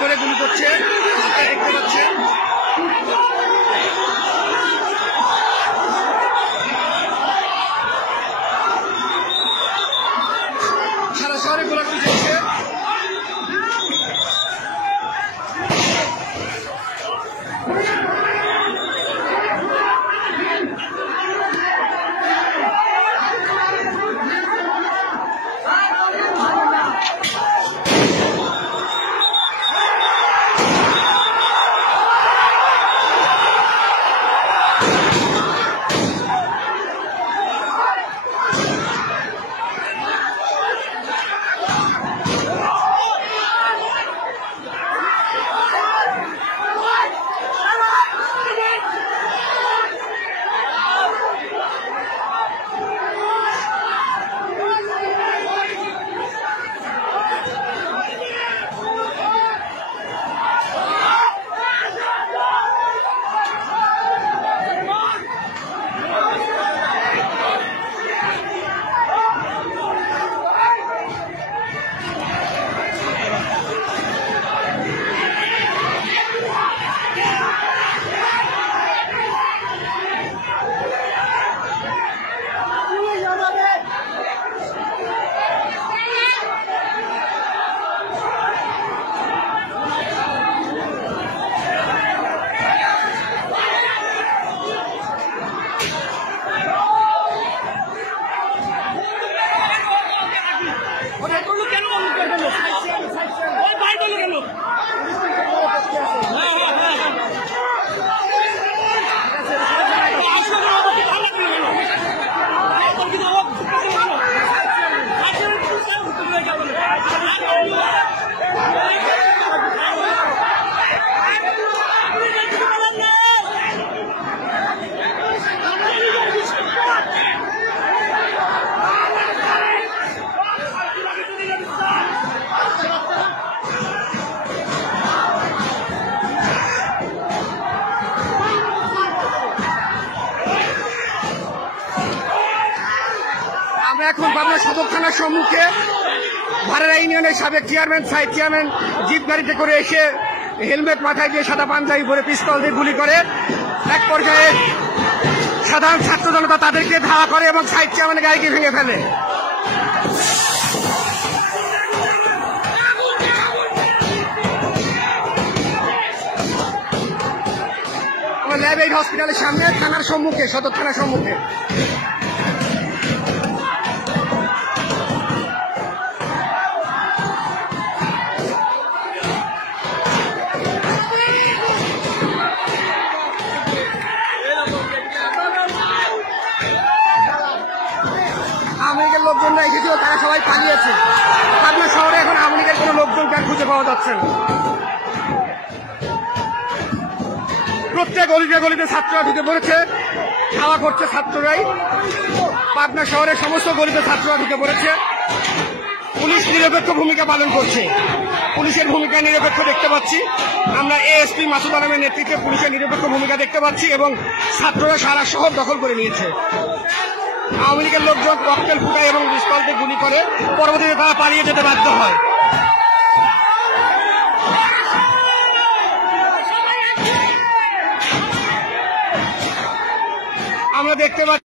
করে গুলি করছে, দেখতে পাচ্ছেন। সারা শহরে গোলাগুলি চলছে। আমরা এখন পাবনা সদর থানার সম্মুখে ভাড়ারা ইউনিয়নের সাবেক চেয়ারম্যান সাইড চেয়ারম্যান জিপ গাড়িতে করে এসে হেলমেট মাথায় দিয়ে সাদা পাঞ্জাবি ভরে পিস্তল দিয়ে গুলি করে। এক পর্যায়ে সাধারণ ছাত্র জনতা তাদেরকে ধাওয়া করে এবং সাইড চেয়ারম্যানের গাড়িকে ভেঙে ফেলে। আমরা ল্যাব এইড হসপিটালের সামনে থানার সম্মুখে, সদর থানার সম্মুখে। আওয়ামী লীগের লোকজনরা এসেছিল, তারা সবাই পালিয়েছে। পাবনা শহরে এখন আওয়ামী লীগের কোনো লোকজনকে আর খুঁজে পাওয়া যাচ্ছে না। প্রত্যেক গলিতে গলিতে ছাত্ররা ঢুকে পড়েছে, খাওয়া করছে ছাত্ররাই। পাবনা শহরের সমস্ত গলিতে ছাত্ররা ঢুকে পড়েছে। পুলিশ নিরপেক্ষ ভূমিকা পালন করছে, পুলিশের ভূমিকা নিরপেক্ষ দেখতে পাচ্ছি আমরা। এএসপি মাসুদ আলমের নেতৃত্বে পুলিশের নিরপেক্ষ ভূমিকা দেখতে পাচ্ছি এবং ছাত্ররা সারা শহর দখল করে নিয়েছে। আওয়ামী লীগের লোকজন ককটেল ফুটায় এবং পিস্তল দিয়ে গুলি করে, পরবর্তীতে তারা পালিয়ে যেতে বাধ্য হয়। আমরা দেখতে পাচ্ছি